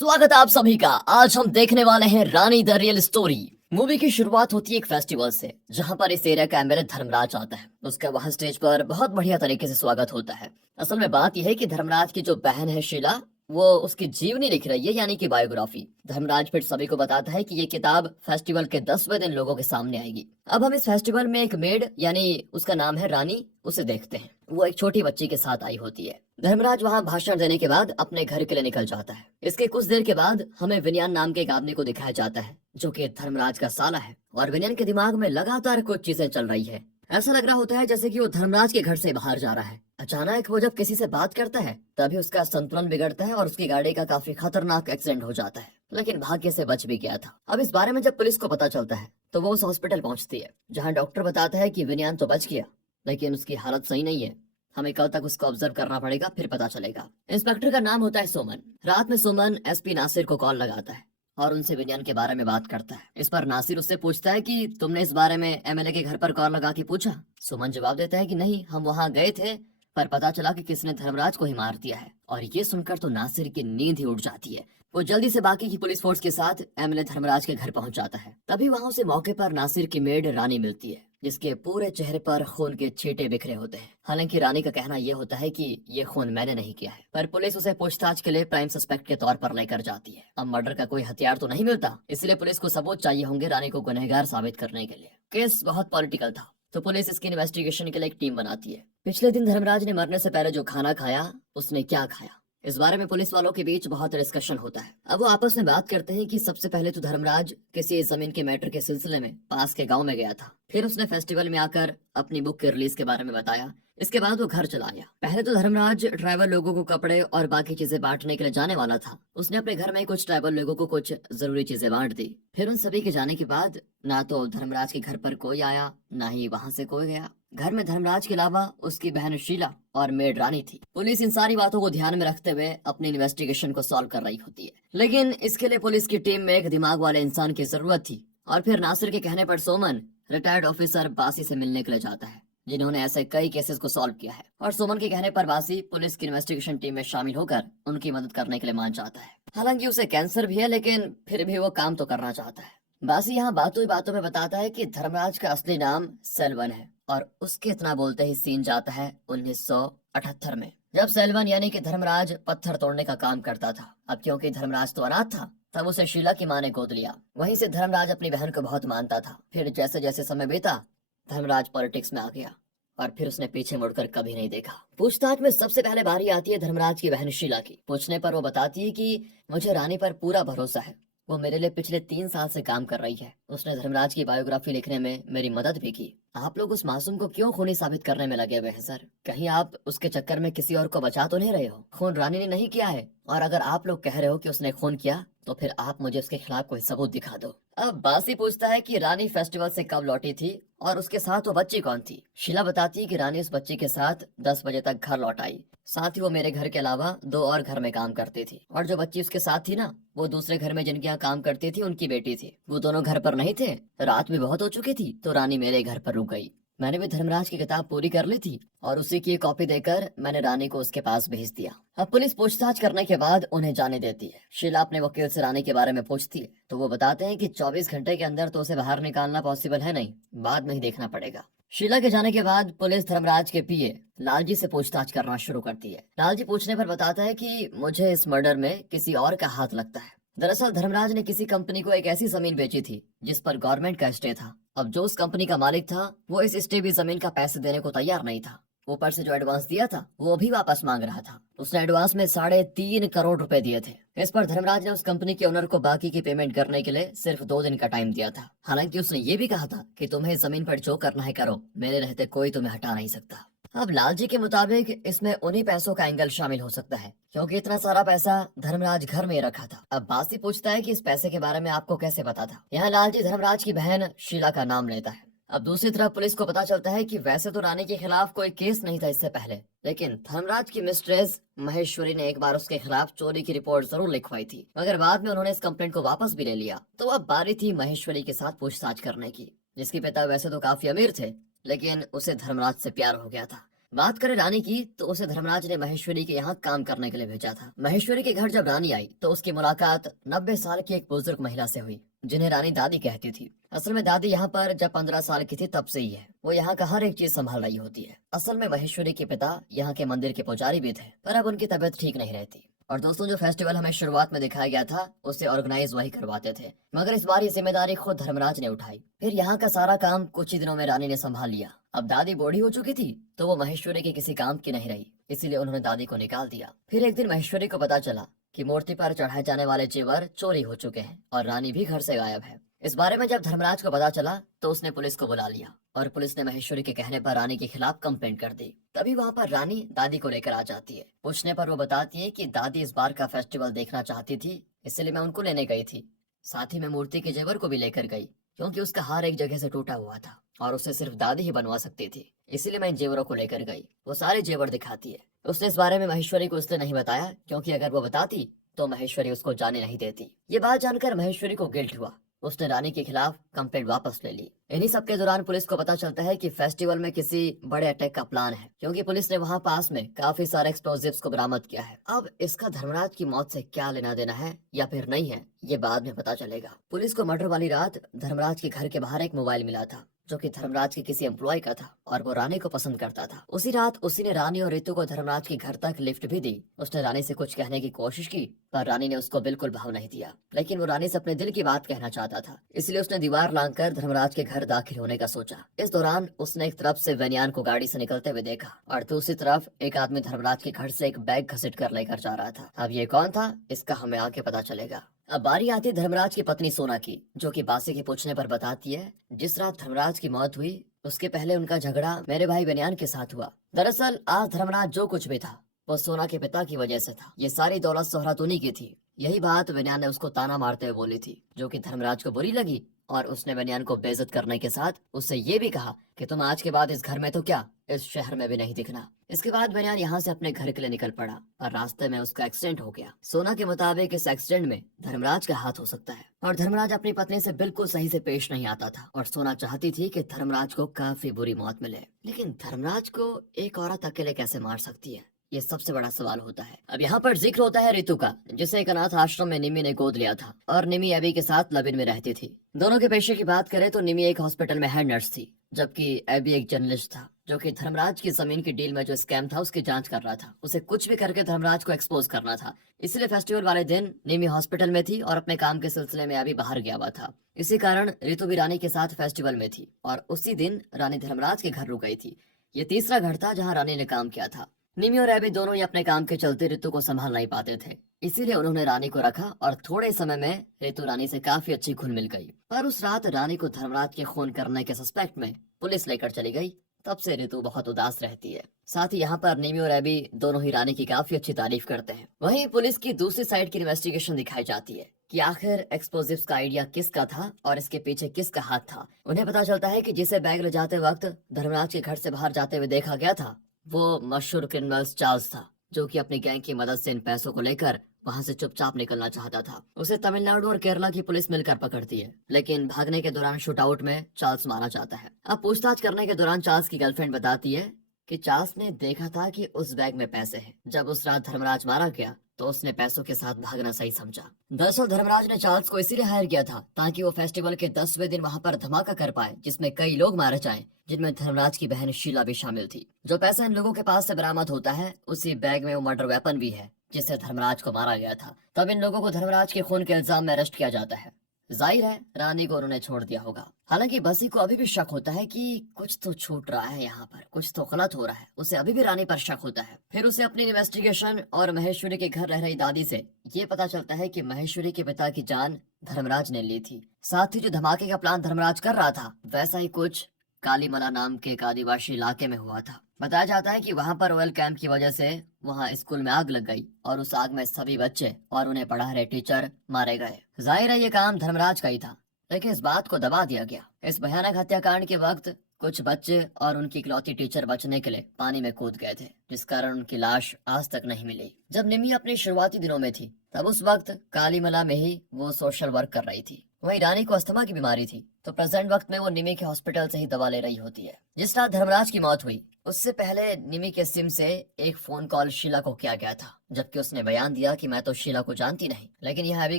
स्वागत है आप सभी का। आज हम देखने वाले हैं रानी द रियल स्टोरी। मूवी की शुरुआत होती है एक फेस्टिवल से, जहां पर इस एरिया का एमएलए धर्मराज आता है। उसका वहां स्टेज पर बहुत बढ़िया तरीके से स्वागत होता है। असल में बात यह है कि धर्मराज की जो बहन है शीला, वो उसकी जीवनी लिख रही है, यानी कि बायोग्राफी। धर्मराज फिर सभी को बताता है कि ये किताब फेस्टिवल के 10वें दिन लोगों के सामने आएगी। अब हम इस फेस्टिवल में एक मेड, यानी उसका नाम है रानी, उसे देखते हैं। वो एक छोटी बच्ची के साथ आई होती है। धर्मराज वहां भाषण देने के बाद अपने घर के लिए निकल जाता है। इसके कुछ देर के बाद हमें विनयान नाम के एक आदमी को दिखाया जाता है, जो कि धर्मराज का साला है। और विनयान के दिमाग में लगातार कुछ चीजें चल रही है। ऐसा लग रहा होता है जैसे कि वो धर्मराज के घर से बाहर जा रहा है। अचानक वो जब किसी से बात करता है, तभी उसका संतुलन बिगड़ता है और उसकी गाड़ी का काफी खतरनाक एक्सीडेंट हो जाता है, लेकिन भाग्य से बच भी गया था। अब इस बारे में जब पुलिस को पता चलता है, तो वो उस हॉस्पिटल पहुंचती है, जहाँ डॉक्टर बताता है कि विनयान तो बच गया, लेकिन उसकी हालत सही नहीं है। हमें कल तक उसको ऑब्जर्व करना पड़ेगा, फिर पता चलेगा। इंस्पेक्टर का नाम होता है सुमन। रात में सुमन एसपी नासिर को कॉल लगाता है और उनसे विनयान के बारे में बात करता है। इस पर नासिर उससे पूछता है कि तुमने इस बारे में एमएलए के घर पर कॉल लगा के पूछा? सुमन जवाब देता है कि नहीं, हम वहाँ गए थे, पर पता चला कि किसने धर्मराज को ही मार दिया है। और ये सुनकर तो नासिर की नींद ही उड़ जाती है। वो जल्दी से बाकी की पुलिस फोर्स के साथ एमएलए धर्मराज के घर पहुंच जाता है। तभी वहां उसे मौके पर नासिर की मेड रानी मिलती है, जिसके पूरे चेहरे पर खून के छींटे बिखरे होते हैं। हालांकि रानी का कहना यह होता है कि ये खून मैंने नहीं किया है, पर पुलिस उसे पूछताछ के लिए प्राइम सस्पेक्ट के तौर पर लेकर जाती है। अब मर्डर का कोई हथियार तो नहीं मिलता, इसलिए पुलिस को सबूत चाहिए होंगे रानी को गुनहगार साबित करने के लिए। केस बहुत पॉलिटिकल था, तो पुलिस इसकी इन्वेस्टिगेशन के लिए एक टीम बनाती है। पिछले दिन धर्मराज ने मरने से पहले जो खाना खाया, उसने क्या खाया, इस बारे में पुलिस वालों के बीच बहुत डिस्कशन होता है। अब वो आपस में बात करते हैं कि सबसे पहले तो धर्मराज किसी जमीन के मैटर के सिलसिले में पास के गांव में गया था। फिर उसने फेस्टिवल में आकर अपनी बुक के रिलीज के बारे में बताया। इसके बाद वो घर चला गया। पहले तो धर्मराज ट्राइबल लोगों को कपड़े और बाकी चीजें बांटने के लिए जाने वाला था। उसने अपने घर में कुछ ट्राइबल लोगों को कुछ जरूरी चीजें बांट दी। फिर उन सभी के जाने के बाद ना तो धर्मराज के घर पर कोई आया, ना ही वहां से कोई गया। घर में धर्मराज के अलावा उसकी बहन शीला और मेड रानी थी। पुलिस इन सारी बातों को ध्यान में रखते हुए अपनी इन्वेस्टिगेशन को सॉल्व कर रही होती है, लेकिन इसके लिए पुलिस की टीम में एक दिमाग वाले इंसान की जरूरत थी। और फिर नासिर के कहने पर सोमन रिटायर्ड ऑफिसर बासी से मिलने के लिए जाता है, जिन्होंने ऐसे कई केसेस को सॉल्व किया है। और सोमन के कहने पर बासी पुलिस की इन्वेस्टिगेशन टीम में शामिल होकर उनकी मदद करने के लिए मान जाता है। हालांकि उसे कैंसर भी है, लेकिन फिर भी वो काम तो करना चाहता है। बासी यहाँ बातों ही बातों में बताता है कि धर्मराज का असली नाम सेल्वन है, और उसके इतना बोलते ही सीन जाता है 1978 में, जब सेल्वन यानी कि धर्मराज पत्थर तोड़ने का काम करता था। अब क्योंकि धर्मराज तो अनाथ था, तब उसे शीला की माँ ने गोद लिया। वहीं से धर्मराज अपनी बहन को बहुत मानता था। फिर जैसे जैसे समय बीता, धर्मराज पॉलिटिक्स में आ गया और फिर उसने पीछे मुड़कर कभी नहीं देखा। पूछताछ में सबसे पहले बारी आती है धर्मराज की बहन शीला की। पूछने पर वो बताती है कि मुझे रानी पर पूरा भरोसा है, वो मेरे लिए पिछले 3 साल से काम कर रही है। उसने धर्मराज की बायोग्राफी लिखने में मेरी मदद भी की। आप लोग उस मासूम को क्यों खूनी साबित करने में लगे हुए हैं सर? कहीं आप उसके चक्कर में किसी और को बचा तो नहीं रहे हो? खून रानी ने नहीं किया है, और अगर आप लोग कह रहे हो कि उसने खून किया, तो फिर आप मुझे उसके खिलाफ कोई सबूत दिखा दो। अब बासी पूछता है कि रानी फेस्टिवल से कब लौटी थी और उसके साथ वो बच्ची कौन थी। शीला बताती है कि रानी उस बच्ची के साथ 10 बजे तक घर लौट आई। साथ ही वो मेरे घर के अलावा 2 और घर में काम करती थी, और जो बच्ची उसके साथ थी ना, वो दूसरे घर में जिनके यहाँ काम करती थी उनकी बेटी थी। वो दोनों घर पर नहीं थे। रात भी बहुत हो चुकी थी, तो रानी मेरे घर पर रुक गई। मैंने भी धर्मराज की किताब पूरी कर ली थी, और उसी की एक कॉपी देकर मैंने रानी को उसके पास भेज दिया। अब पुलिस पूछताछ करने के बाद उन्हें जाने देती है। शीला अपने वकील से रानी के बारे में पूछती है, तो वो बताते हैं कि 24 घंटे के अंदर तो उसे बाहर निकालना पॉसिबल है नहीं, बाद में ही देखना पड़ेगा। शीला के जाने के बाद पुलिस धर्मराज के पीए लालजी से पूछताछ करना शुरू करती है। लालजी पूछने पर बताता है कि मुझे इस मर्डर में किसी और का हाथ लगता है। दरअसल धर्मराज ने किसी कंपनी को एक ऐसी जमीन बेची थी जिस पर गवर्नमेंट का स्टे था। अब जो उस कंपनी का मालिक था, वो इस स्टे भी जमीन का पैसे देने को तैयार नहीं था। ऊपर से जो एडवांस दिया था, वो भी वापस मांग रहा था। उसने एडवांस में 3.5 करोड़ रुपए दिए थे। इस पर धर्मराज ने उस कंपनी के ओनर को बाकी की पेमेंट करने के लिए सिर्फ 2 दिन का टाइम दिया था। हालांकि उसने ये भी कहा था कि तुम्हें इस जमीन पर जो करना है करो, मेरे रहते कोई तुम्हें हटा नहीं सकता। अब लालजी के मुताबिक इसमें उन्हीं पैसों का एंगल शामिल हो सकता है, क्योंकि इतना सारा पैसा धर्मराज घर में रखा था। अब बासी पूछता है कि इस पैसे के बारे में आपको कैसे पता था? यहाँ लालजी धर्मराज की बहन शीला का नाम लेता है। अब दूसरी तरफ पुलिस को पता चलता है कि वैसे तो रानी के खिलाफ कोई केस नहीं था इससे पहले, लेकिन धर्मराज की मिस्ट्रेस महेश्वरी ने एक बार उसके खिलाफ चोरी की रिपोर्ट जरूर लिखवाई थी, मगर बाद में उन्होंने इस कंप्लेंट को वापस भी ले लिया। तो अब बारी थी महेश्वरी के साथ पूछताछ करने की, जिसके पिता वैसे तो काफी अमीर थे, लेकिन उसे धर्मराज से प्यार हो गया था। बात करें रानी की तो उसे धर्मराज ने महेश्वरी के यहाँ काम करने के लिए भेजा था। महेश्वरी के घर जब रानी आई तो उसकी मुलाकात 90 साल की एक बुजुर्ग महिला से हुई जिन्हें रानी दादी कहती थी। असल में दादी यहाँ पर जब 15 साल की थी तब से ही है, वो यहाँ का हर एक चीज संभाल रही होती है। असल में महेश्वरी के पिता यहाँ के मंदिर के पुजारी भी थे, पर अब उनकी तबीयत ठीक नहीं रहती। और दोस्तों, जो फेस्टिवल हमें शुरुआत में दिखाया गया था उसे ऑर्गेनाइज वही करवाते थे, मगर इस बार ये जिम्मेदारी खुद धर्मराज ने उठाई। फिर यहाँ का सारा काम कुछ ही दिनों में रानी ने संभाल लिया। अब दादी बूढ़ी हो चुकी थी तो वो महेश्वरी के किसी काम की नहीं रही, इसीलिए उन्होंने दादी को निकाल दिया। फिर एक दिन महेश्वरी को पता चला कि मूर्ति पर चढ़ाए जाने वाले जेवर चोरी हो चुके हैं और रानी भी घर से गायब है। इस बारे में जब धर्मराज को पता चला तो उसने पुलिस को बुला लिया और पुलिस ने महेश्वरी के कहने पर रानी के खिलाफ कंप्लेंट कर दी। तभी वहाँ पर रानी दादी को लेकर आ जाती है। पूछने पर वो बताती है कि दादी इस बार का फेस्टिवल देखना चाहती थी, इसलिए मैं उनको लेने गई थी। साथ ही मैं मूर्ति के जेवर को भी लेकर गई क्योंकि उसका हार एक जगह से टूटा हुआ था और उसे सिर्फ दादी ही बनवा सकती थी, इसीलिए मैं इन जेवरों को लेकर गई। वो सारे जेवर दिखाती है। उसने इस बारे में महेश्वरी को इसलिए नहीं बताया क्योंकि अगर वो बताती तो महेश्वरी उसको जाने नहीं देती। ये बात जानकर महेश्वरी को गिल्ट हुआ। उसने रानी के खिलाफ कंप्लेंट वापस ले ली। इन्हीं सब के दौरान पुलिस को पता चलता है कि फेस्टिवल में किसी बड़े अटैक का प्लान है, क्योंकि पुलिस ने वहां पास में काफी सारे एक्सप्लोजिव्स को बरामद किया है। अब इसका धर्मराज की मौत से क्या लेना देना है या फिर नहीं है, ये बाद में पता चलेगा। पुलिस को मर्डर वाली रात धर्मराज के घर के बाहर एक मोबाइल मिला था जो कि धर्मराज के किसी एम्प्लॉय का था और वो रानी को पसंद करता था। उसी रात उसी ने रानी और रितु को धर्मराज के घर तक लिफ्ट भी दी। उसने रानी से कुछ कहने की कोशिश की पर रानी ने उसको बिल्कुल भाव नहीं दिया, लेकिन वो रानी से अपने दिल की बात कहना चाहता था, इसलिए उसने दीवार लांघकर धर्मराज के घर दाखिल होने का सोचा। इस दौरान उसने एक तरफ से वेनियान को गाड़ी से निकलते हुए देखा और दूसरी तरफ एक आदमी धर्मराज के घर से एक बैग घसीट कर लेकर जा रहा था। अब ये कौन था इसका हमें आगे पता चलेगा। अब बारी आती धर्मराज की पत्नी सोना की, जो कि बासी के पूछने पर बताती है जिस रात धर्मराज की मौत हुई उसके पहले उनका झगड़ा मेरे भाई बेनियान के साथ हुआ। दरअसल आज धर्मराज जो कुछ भी था वो सोना के पिता की वजह से था। ये सारी दौलत शोहरत उन्हीं की थी। यही बात बेनियान ने उसको ताना मारते हुए बोली थी, जो कि धर्मराज को बुरी लगी और उसने बेनियान को बेइज्जत करने के साथ उससे ये भी कहा कि तुम आज के बाद इस घर में तो क्या इस शहर में भी नहीं दिखना। इसके बाद बेनियान यहाँ से अपने घर के लिए निकल पड़ा और रास्ते में उसका एक्सीडेंट हो गया। सोना के मुताबिक इस एक्सीडेंट में धर्मराज का हाथ हो सकता है और धर्मराज अपनी पत्नी से बिल्कुल सही से पेश नहीं आता था और सोना चाहती थी कि धर्मराज को काफी बुरी मौत मिले, लेकिन धर्मराज को एक औरत अकेले कैसे मार सकती है, ये सबसे बड़ा सवाल होता है। अब यहाँ पर जिक्र होता है रितु का, जिसे एक अनाथ आश्रम में निमी ने गोद लिया था और निमी एबी के साथ लबिन में रहती थी। दोनों के पेशे की बात करें तो निमी एक हॉस्पिटल में हेड नर्स थी, जबकि एबी एक जर्नलिस्ट था जो कि धर्मराज की जमीन की डील में जो स्कैम था उसकी जांच कर रहा था। उसे कुछ भी करके धर्मराज को एक्सपोज करना था, इसलिए फेस्टिवल वाले दिन निमी हॉस्पिटल में थी और अपने काम के सिलसिले में एबी बाहर गया हुआ था। इसी कारण रितु भी रानी के साथ फेस्टिवल में थी और उसी दिन रानी धर्मराज के घर रुक गई थी। ये तीसरा घर था जहाँ रानी ने काम किया था। निमी और एबी दोनों ही अपने काम के चलते रितु को संभाल नहीं पाते थे, इसीलिए उन्होंने रानी को रखा और थोड़े समय में रितु रानी से काफी अच्छी घुल मिल गई। पर उस रात रानी को धर्मराज के खून करने के सस्पेक्ट में पुलिस लेकर चली गई। तब से रितु बहुत उदास रहती है। साथ ही यहाँ पर निमी और एबी दोनों ही रानी की काफी अच्छी तारीफ करते हैं। वहीं पुलिस की दूसरी साइड की इन्वेस्टिगेशन दिखाई जाती है कि आखिर एक्सप्लोजिव्स का आइडिया किसका था और इसके पीछे किसका हाथ था। उन्हें पता चलता है कि जिसे बैग ले जाते वक्त धर्मराज के घर से बाहर जाते हुए देखा गया था वो मशहूर क्रिमिनल चार्ल्स था, जो कि अपनी गैंग की मदद से इन पैसों को लेकर वहां से चुपचाप निकलना चाहता था। उसे तमिलनाडु और केरला की पुलिस मिलकर पकड़ती है, लेकिन भागने के दौरान शूटआउट में चार्ल्स मारा जाता है। अब पूछताछ करने के दौरान चार्ल्स की गर्लफ्रेंड बताती है कि चार्ल्स ने देखा था कि उस बैग में पैसे हैं। जब उस रात धर्मराज मारा गया तो उसने पैसों के साथ भागना सही समझा। दरअसल धर्मराज ने चार्ल्स को इसीलिए हायर किया था ताकि वो फेस्टिवल के 10वें दिन वहां पर धमाका कर पाए, जिसमें कई लोग मारे जाएं, जिनमें धर्मराज की बहन शीला भी शामिल थी। जो पैसा इन लोगों के पास से बरामद होता है उसी बैग में वो मर्डर वेपन भी है जिससे धर्मराज को मारा गया था। तब इन लोगों को धर्मराज के खून के इल्जाम में अरेस्ट किया जाता है। जाहिर है रानी को उन्होंने छोड़ दिया होगा। हालांकि बसी को अभी भी शक होता है कि कुछ तो छूट रहा है, यहाँ पर कुछ तो गलत हो रहा है। उसे अभी भी रानी पर शक होता है। फिर उसे अपनी इन्वेस्टिगेशन और महेश्वरी के घर रह रही दादी से ये पता चलता है कि महेश्वरी के पिता की जान धर्मराज ने ली थी। साथ ही जो धमाके का प्लान धर्मराज कर रहा था वैसा ही कुछ कालीमला नाम के एक आदिवासी इलाके में हुआ था। बताया जाता है कि वहाँ पर ऑयल कैंप की वजह से वहाँ स्कूल में आग लग गई और उस आग में सभी बच्चे और उन्हें पढ़ा रहे टीचर मारे गए। जाहिर है ये काम धर्मराज का ही था, लेकिन इस बात को दबा दिया गया। इस भयानक हत्याकांड के वक्त कुछ बच्चे और उनकी इकलौती टीचर बचने के लिए पानी में कूद गए थे, जिस कारण उनकी लाश आज तक नहीं मिली। जब निमी अपने शुरुआती दिनों में थी तब उस वक्त कालीमला में ही वो सोशल वर्क कर रही थी। वहीं रानी को अस्थमा की बीमारी थी, तो प्रेजेंट वक्त में वो निमी के हॉस्पिटल से ही दवा ले रही होती है। जिस रात धर्मराज की मौत हुई, उससे पहले निमी के सिम से एक फोन कॉल शीला को किया गया था, जबकि उसने बयान दिया कि मैं तो शीला को जानती नहीं। लेकिन यह भी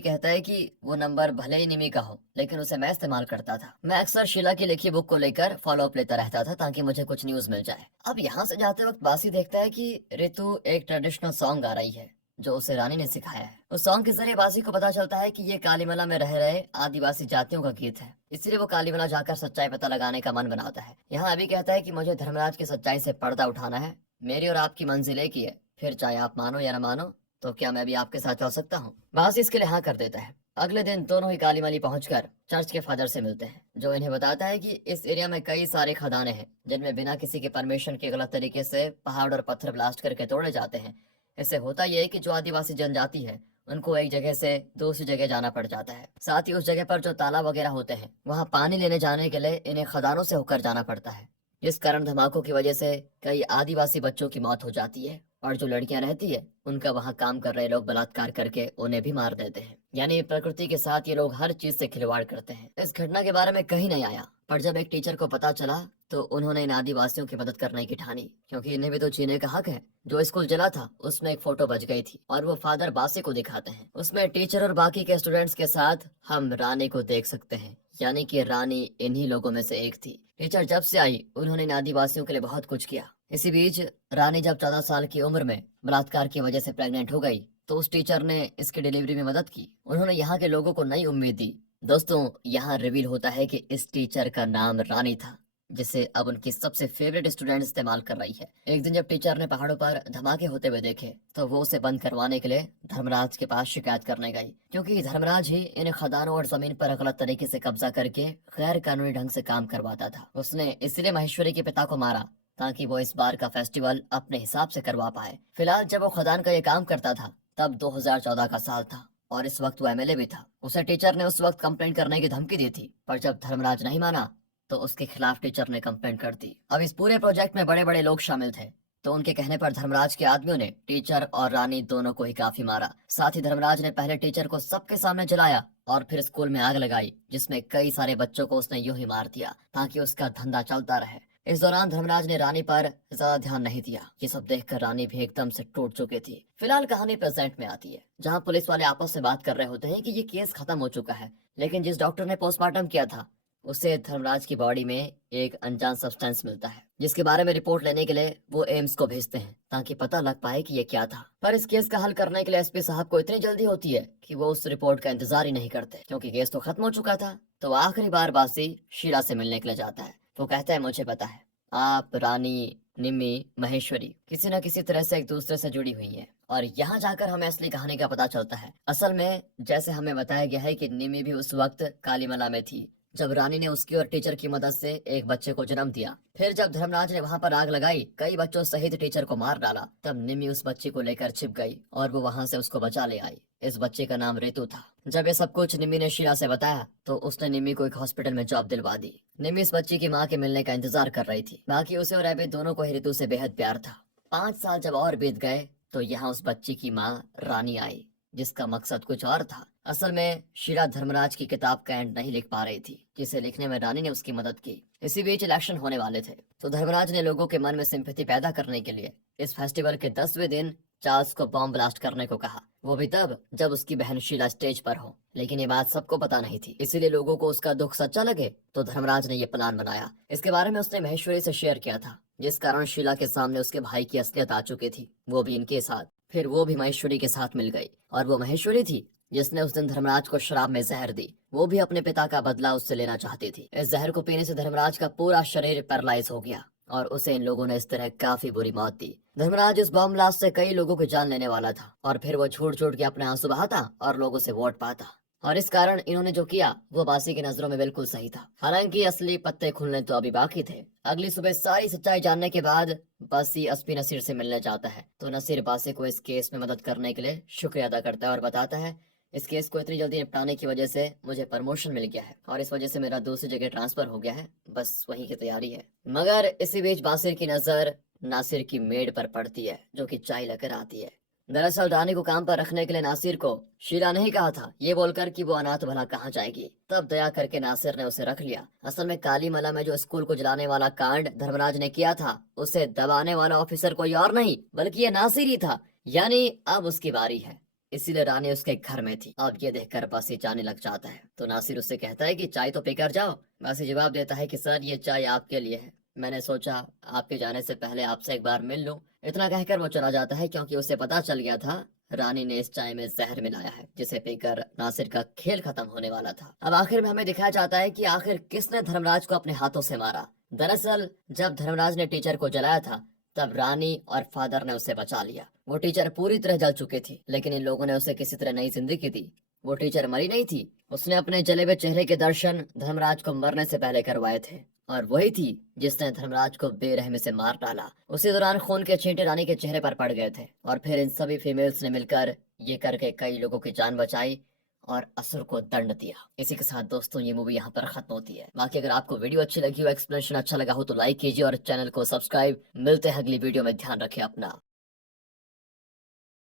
कहता है कि वो नंबर भले ही निमी का हो, लेकिन उसे मैं इस्तेमाल करता था। मैं अक्सर शीला की लिखी बुक को लेकर फॉलो अप लेता रहता था ताकि मुझे कुछ न्यूज मिल जाए। अब यहाँ से जाते वक्त बासी देखता है कि रितु एक ट्रेडिशनल सॉन्ग गा रही है जो उसे रानी ने सिखाया है। उस सॉन्ग के जरिए बासी को पता चलता है कि ये कालीमला में रह रहे आदिवासी जातियों का गीत है, इसलिए वो कालीमला जाकर सच्चाई पता लगाने का मन बनाता है। यहाँ अभी कहता है कि मुझे धर्मराज की सच्चाई से पर्दा उठाना है। मेरी और आपकी मंजिल एक ही है, फिर चाहे आप मानो या न मानो, तो क्या मैं भी आपके साथ चल सकता हूँ? बासी इसके लिए हाँ कर देता है। अगले दिन दोनों ही कालीमली पहुंचकर चर्च के फादर से मिलते हैं, जो इन्हें बताता है कि इस एरिया में कई सारे खदानें हैं जिनमें बिना किसी के परमिशन के गलत तरीके से पहाड़ और पत्थर ब्लास्ट करके तोड़े जाते हैं। इससे होता यह है कि जो आदिवासी जनजाति है उनको एक जगह से दूसरी जगह जाना पड़ जाता है। साथ ही उस जगह पर जो तालाब वगैरह होते हैं वहाँ पानी लेने जाने के लिए इन्हें खदानों से होकर जाना पड़ता है, जिस कारण धमाकों की वजह से कई आदिवासी बच्चों की मौत हो जाती है और जो लड़कियां रहती है उनका वहाँ काम कर रहे लोग बलात्कार करके उन्हें भी मार देते हैं। यानी प्रकृति के साथ ये लोग हर चीज से खिलवाड़ करते हैं। इस घटना के बारे में कहीं नहीं आया, पर जब एक टीचर को पता चला तो उन्होंने इन आदिवासियों की मदद करने की ठानी, क्योंकि इन्हें भी तो जीने का हक है। जो स्कूल जला था उसमें एक फोटो बच गई थी और वो फादर बासे को दिखाते हैं। उसमें टीचर और बाकी के स्टूडेंट्स के साथ हम रानी को देख सकते हैं, यानी कि रानी इन्हीं लोगों में से एक थी। टीचर जब से आई उन्होंने इन आदिवासियों के लिए बहुत कुछ किया। इसी बीच रानी जब 14 साल की उम्र में बलात्कार की वजह से प्रेग्नेंट हो गई तो उस टीचर ने इसकी डिलीवरी में मदद की। उन्होंने यहाँ के लोगों को नई उम्मीद दी। दोस्तों, यहाँ रिवील होता है कि इस टीचर का नाम रानी था, जिसे अब उनकी सबसे फेवरेट स्टूडेंट इस्तेमाल कर रही है। एक दिन जब टीचर ने पहाड़ों पर धमाके होते हुए देखे तो वो उसे बंद करवाने के लिए धर्मराज के पास शिकायत करने गई, क्योंकि धर्मराज ही इन खदानों और जमीन पर गलत तरीके से कब्जा करके गैर कानूनी ढंग से काम करवाता था। उसने इसलिए महेश्वरी के पिता को मारा ताकि वो इस बार का फेस्टिवल अपने हिसाब से करवा पाए। फिलहाल जब वो खदान का ये काम करता था तब 2014 का साल था और इस वक्त वो एमएलए भी था। उसे टीचर ने उस वक्त कंप्लेंट करने की धमकी दी थी, पर जब धर्मराज नहीं माना तो उसके खिलाफ टीचर ने कंप्लेंट कर दी। अब इस पूरे प्रोजेक्ट में बड़े बड़े लोग शामिल थे, तो उनके कहने पर धर्मराज के आदमियों ने टीचर और रानी दोनों को ही काफी मारा। साथ ही धर्मराज ने पहले टीचर को सबके सामने जलाया और फिर स्कूल में आग लगाई, जिसमें कई सारे बच्चों को उसने यूं ही मार दिया ताकि उसका धंधा चलता रहे। इस दौरान धर्मराज ने रानी पर ज्यादा ध्यान नहीं दिया। ये सब देखकर रानी भी एकदम से टूट चुकी थी। फिलहाल कहानी प्रेजेंट में आती है, जहाँ पुलिस वाले आपस में बात कर रहे होते हैं कि ये केस खत्म हो चुका है, लेकिन जिस डॉक्टर ने पोस्टमार्टम किया था उसे धर्मराज की बॉडी में एक अनजान सब्सटेंस मिलता है, जिसके बारे में रिपोर्ट लेने के लिए वो एम्स को भेजते हैं ताकि पता लग पाए कि ये क्या था। पर इस केस का हल करने के लिए एसपी साहब को इतनी जल्दी होती है कि वो उस रिपोर्ट का इंतजार ही नहीं करते, क्योंकि केस तो खत्म हो चुका था। तो आखिरी बार बासी शीला से मिलने के लिए जाता है। वो कहता है, मुझे पता है आप, रानी, निम्मी, महेश्वरी किसी न किसी तरह से एक दूसरे से जुड़ी हुई है, और यहाँ जाकर हमें असली कहानी का पता चलता है। असल में जैसे हमें बताया गया है कि निम्मी भी उस वक्त कालीमला में थी जब रानी ने उसकी और टीचर की मदद से एक बच्चे को जन्म दिया। फिर जब धर्मराज ने वहाँ पर आग लगाई, कई बच्चों सहित टीचर को मार डाला, तब निम्मी उस बच्चे को लेकर छिप गई और वो वहाँ से उसको बचा ले आई। इस बच्चे का नाम रितु था। जब ये सब कुछ निम्मी ने शीला से बताया तो उसने निम्मी को एक हॉस्पिटल में जॉब दिलवा दी। निम्मी इस बच्ची की माँ के मिलने का इंतजार कर रही थी। बाकी उसे और एबी दोनों को ही रितु से बेहद प्यार था। 5 साल जब और बीत गए तो यहाँ उस बच्ची की माँ रानी आई, जिसका मकसद कुछ और था। असल में शीला धर्मराज की किताब का एंड नहीं लिख पा रही थी, जिसे लिखने में रानी ने उसकी मदद की। इसी बीच इलेक्शन होने वाले थे, तो धर्मराज ने लोगों के मन में सिंपैथी पैदा करने के लिए इस फेस्टिवल के 10वें दिन चार्ल्स को बॉम्ब ब्लास्ट करने को कहा, वो भी तब जब उसकी बहन शीला स्टेज पर हो। लेकिन ये बात सबको पता नहीं थी, इसीलिए लोगों को उसका दुख सच्चा लगे तो धर्मराज ने ये प्लान बनाया। इसके बारे में उसने महेश्वरी से शेयर किया था, जिस कारण शीला के सामने उसके भाई की असलियत आ चुकी थी, वो भी इनके साथ। फिर वो भी महेश्वरी के साथ मिल गई, और वो महेश्वरी थी जिसने उस दिन धर्मराज को शराब में जहर दी। वो भी अपने पिता का बदला उससे लेना चाहती थी। इस जहर को पीने से धर्मराज का पूरा शरीर पैरालाइज हो गया और उसे इन लोगों ने इस तरह काफी बुरी मौत दी। धर्मराज इस बम ब्लास्ट से कई लोगों की जान लेने वाला था, और फिर वो झूठ झूठ के अपने आंसू बहाता और लोगों से वोट पाता, और इस कारण इन्होंने जो किया वो बासी की नजरों में बिल्कुल सही था। हालांकि असली पत्ते खुलने तो अभी बाकी थे। अगली सुबह सारी सच्चाई जानने के बाद बासी एसपी नसीर से मिलने जाता है, तो नसीर बासी को इस केस में मदद करने के लिए शुक्रिया अदा करता है और बताता है, इस केस को इतनी जल्दी निपटाने की वजह से मुझे प्रमोशन मिल गया है और इस वजह से मेरा दूसरी जगह ट्रांसफर हो गया है, बस वही की तैयारी है। मगर इसी बीच बासिर की नजर नासिर की मेड पर पड़ती है, जो कि चाय लेकर आती है। दरअसल रानी को काम पर रखने के लिए नासिर को शीला ने ही कहा था, ये बोलकर कि वो अनाथ भला कहाँ जाएगी। तब दया करके नासिर ने उसे रख लिया। असल में कालीमला में जो स्कूल को जलाने वाला कांड धर्मराज ने किया था, उसे दबाने वाला ऑफिसर कोई और नहीं बल्कि ये नासिर ही था। यानी अब उसकी बारी है, इसीलिए रानी उसके घर में थी। अब ये देखकर बासी जाने लग जाता है तो नासिर उससे कहता है कि चाय तो पीकर जाओ। बासी जवाब देता है कि सर, ये चाय आपके लिए है, मैंने सोचा आपके जाने से पहले आपसे एक बार मिल लूं। इतना कहकर वो चला जाता है क्योंकि उसे पता चल गया था रानी ने इस चाय में जहर मिलाया है, जिसे पीकर नासिर का खेल खत्म होने वाला था। अब आखिर में हमें दिखाया जाता है कि आखिर किसने धर्मराज को अपने हाथों से मारा। दरअसल जब धर्मराज ने टीचर को जलाया था, तब रानी और फादर ने उसे बचा लिया। वो टीचर पूरी तरह जल चुकी थी, लेकिन इन लोगों ने उसे किसी तरह नई जिंदगी दी। वो टीचर मरी नहीं थी, उसने अपने जले हुए चेहरे के दर्शन धर्मराज को मरने से पहले करवाए थे, और वही थी जिसने धर्मराज को बेरहमी से मार डाला। उसी दौरान खून के छींटे रानी के चेहरे पर पड़ गए थे, और फिर इन सभी फीमेल्स ने मिलकर ये करके कई लोगों की जान बचाई और असुर को दंड दिया। इसी के साथ दोस्तों ये मूवी यहाँ पर खत्म होती है। बाकी अगर आपको वीडियो अच्छी लगी हो, एक्सप्लेनेशन अच्छा लगा हो तो लाइक कीजिए और चैनल को सब्सक्राइब। मिलते हैं अगली वीडियो में, ध्यान रखें अपना।